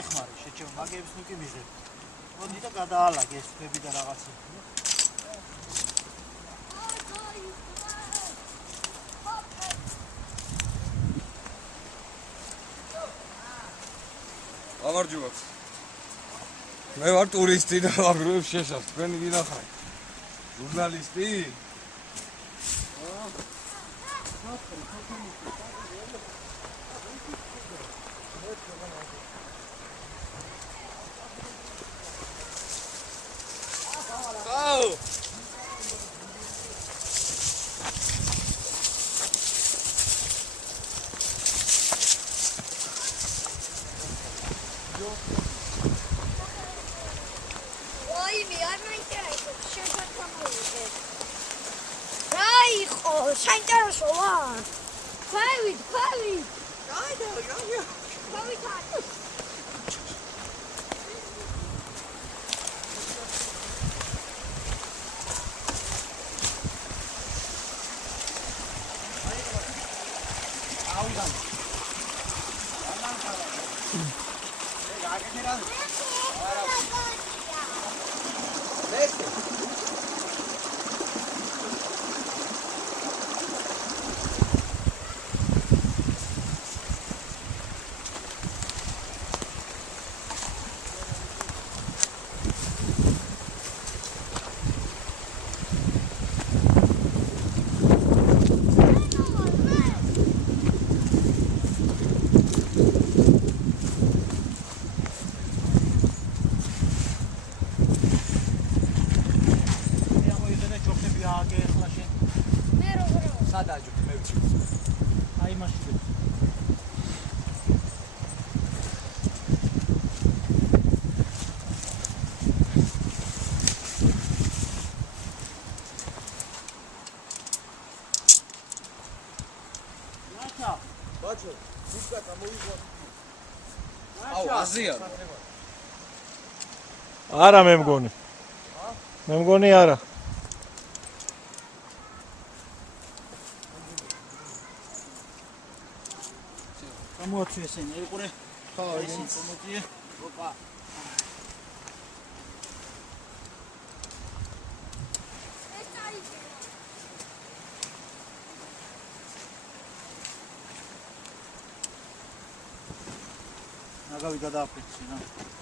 ეხმარი შეჩემ მაგების ნუ კი მიღებ. მოდი და გადაალაგე ეს ფები და რაღაცა. გამარჯობათ. მე ვარ ტურისტი და აგროებს შეშავს. თქვენი ვინა ხარ? ჟურნალისტი? Oh! საინტერესო ვარ. Ფავით. ფავით. აუდან. არა მე მგონი არა გამოაცვი ესენი ეყურე ხო ისიც მომწიე ოპა ნაგავი გადააფრთხილე რა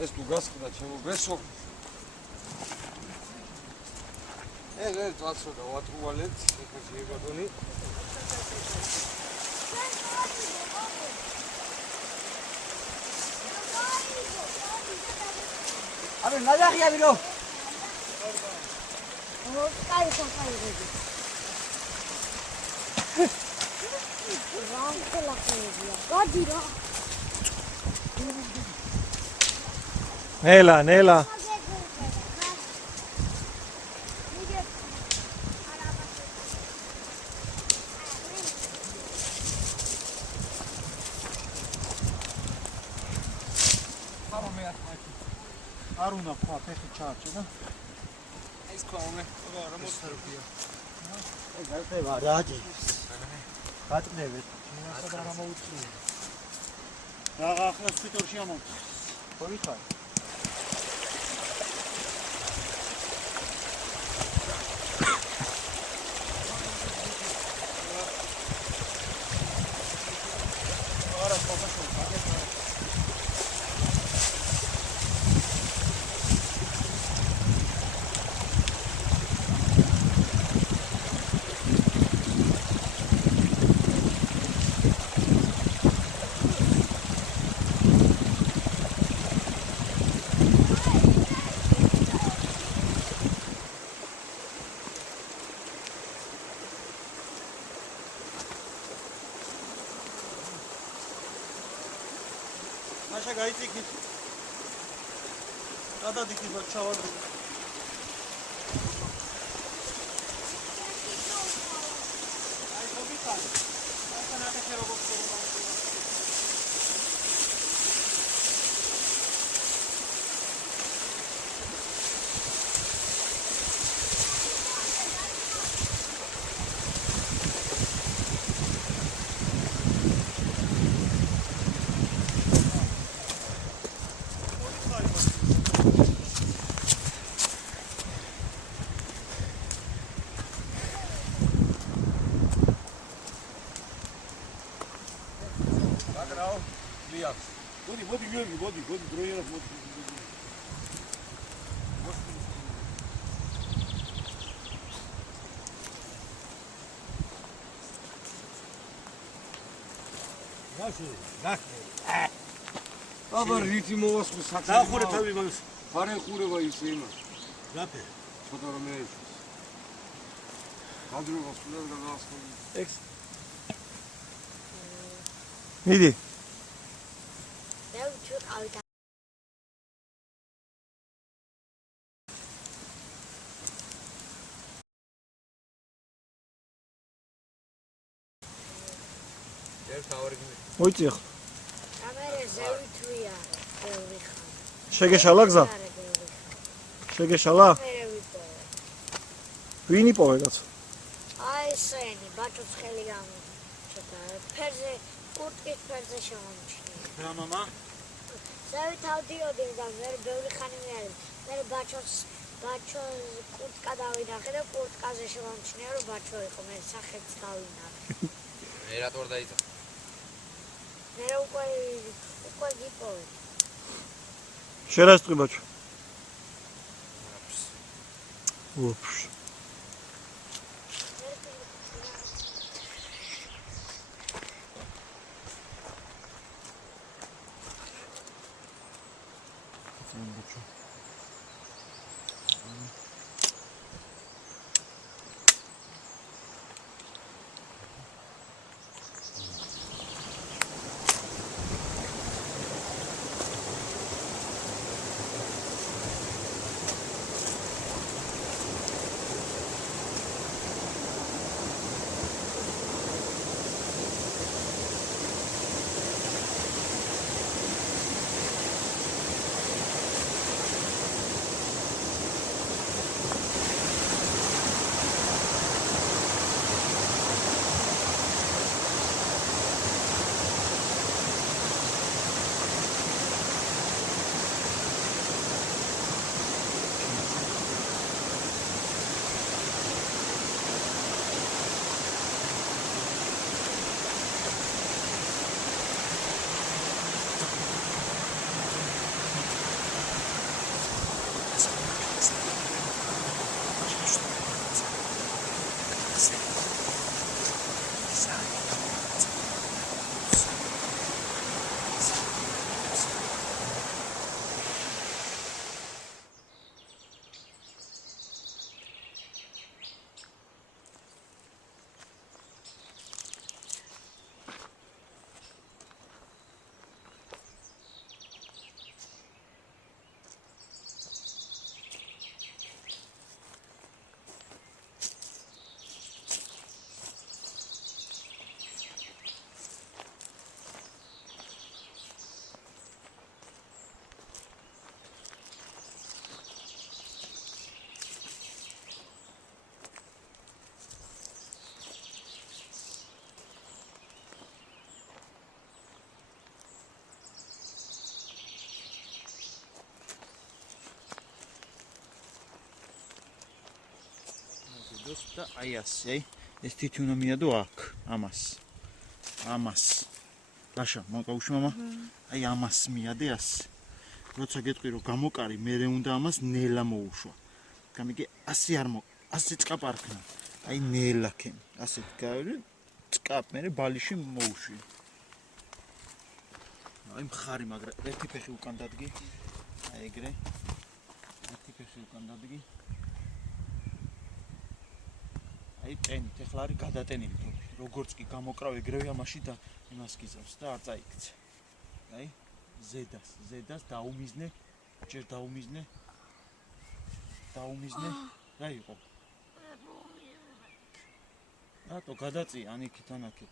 ეს თუ გასკდა ჩემო ბესო ეს წაცო და ვატყუვალეთ ეხლა შეგადონი აბე ნაძახი აბირო კაი გადი რა ნელა არ უნდა ხა ფეხი ჩაარჩე და ეს ქვამე რა მოსარფია ეს გარტევა რაჯი გატნევეთ იმასა და რა მოუწია რა ახლა სპიტორში ამოწ ხო ვიხარ ახლა გაიწიქით. გადადიქით ბა ჩავარდო. აი ხობიტან. ახლა ნახე როგორ ხდება. მოდი გიორგი, მოდი, დროიერად მოდი. აბა რითი მოვასხო საქმე. დაახურე თავი მაგას. არ ეხურება ისე იმას. რაფე? ცოტა რომ მეეშ. გადროვა სულად გადაასხო. ექს. მიდი. მოიწი ახლა. შეგეშალა გზა? შეგეშალა? ვინ იპოვე კაცო? აი ესენი, ბაჭოს ხელი გამოჩეკა. ფერზე, კურტკის ფერზე შემომჩნია. რა მამა? ზევით ავდიოდი და მე ბევრი ხანი მიარი. მე ბაჭოს კურტკა დავინახე და კურტკაზე შემომჩნია რომ ბაჭო იყო, მე სახეც დავინახე. მე რატო არ დაიწყე? მე უკვე გიპოვე. შერასტრი ბაჭო. ოფშ. და აი ასე, აი ეს თითუნა მიადო აქ, ამას. ლაშა, მოკაუში მამა. აი ამას მიადე ასე. როცა გეტყვი რომ გამოკარი, მე უნდა ამას ნელა მოუშვა. გამიგე ასე არ ასე წკაპარქნა. აი ნელა ქენ. ასე გავირი, წკაპ, მე ბალიში მოუშვი. აი მხარი, მაგრამ ერთი ფეხი უკან დადგი. აი ეგრე. ერთი ფეხი უკან დადგი. აი ტენით, ეხლა არის გადატენილი თოქი. როგორც კი გამოკრავ ეგრევე ამაში და იმას გიზავს და არ წაიქცე. აი, ზედას დაუმიზნე, ჯერ დაუმიზნე. რა იყო? რატო გადაწი ანიქით ანაკით?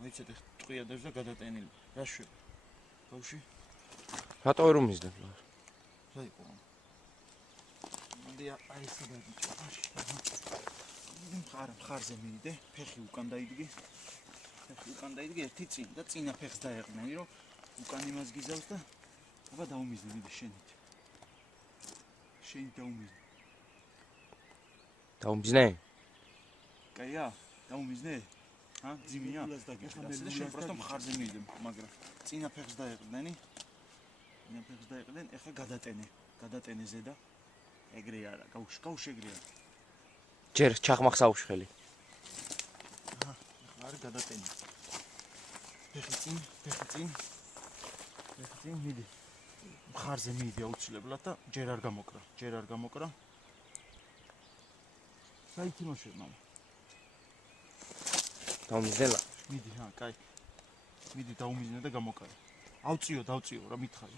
მოიცეთ ეხ ტყვიადებს და გადატენილი. რა შვება? ბავში? რატო ვერ უმიზნებ? რა იყო? მანდი აი ესე გადიჭა. მხარზე მივიდე, ფეხი უკან დაიდგე, ერთი წინ და წინა ფეხს დაეყრდნი, რომ უკან იმას გიზავს და აბა დაუმიზნე მიდი შენით. შენით დაუმიზნე. დაუმიზნე? კაია, დაუმიზნე? ჰა, ძიმია? ეხლა მე შენ просто მხარზე მივიდე, მაგრამ წინა ფეხს დაეყრდნი. ეხლა გადატენე ზედა. ეგრე არა, გავუშვ ეგრე არა. ჯერ ჩახმახს აუშხელი. ეხლა არის გადატენე. ფეხი წინ, მიდი. მხარზე მივიდე აუცილებლად და ჯერ არ გამოკრა. საით იმოშე მამა. დაუმიზნელა. მიდი, ჰა, კაი. მიდი დაუმიზნე და გამოკარე. ავწიო, რა მითხარი.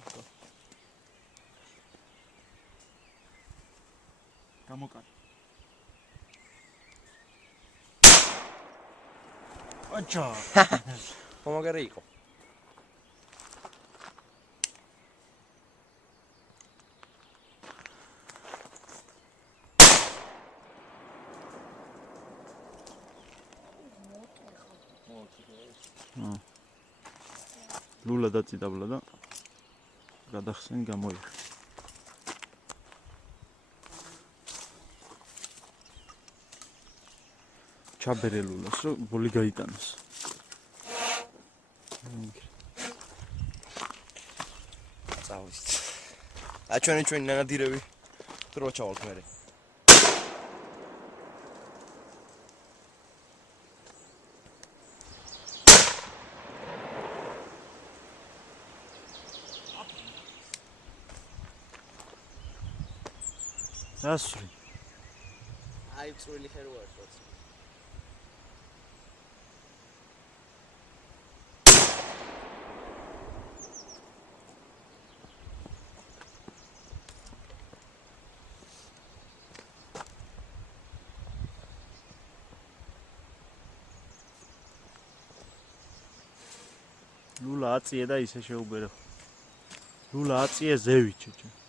გამოკარე. აჩა. მომაგარი იყო. ლულა დაწიდავლა და გადახსენ გამოიღე. ჩაბერე ლულას, რომ ბოლი გაიტანოს. წავით. ჩვენი ნანადირები დრო ჩავალთ მერე. დასვრი. აი წვრილი ხე რო არის. ლულა აწიე და ისე შეუბერო. ლულა აწიე ზევით ჩეჩე.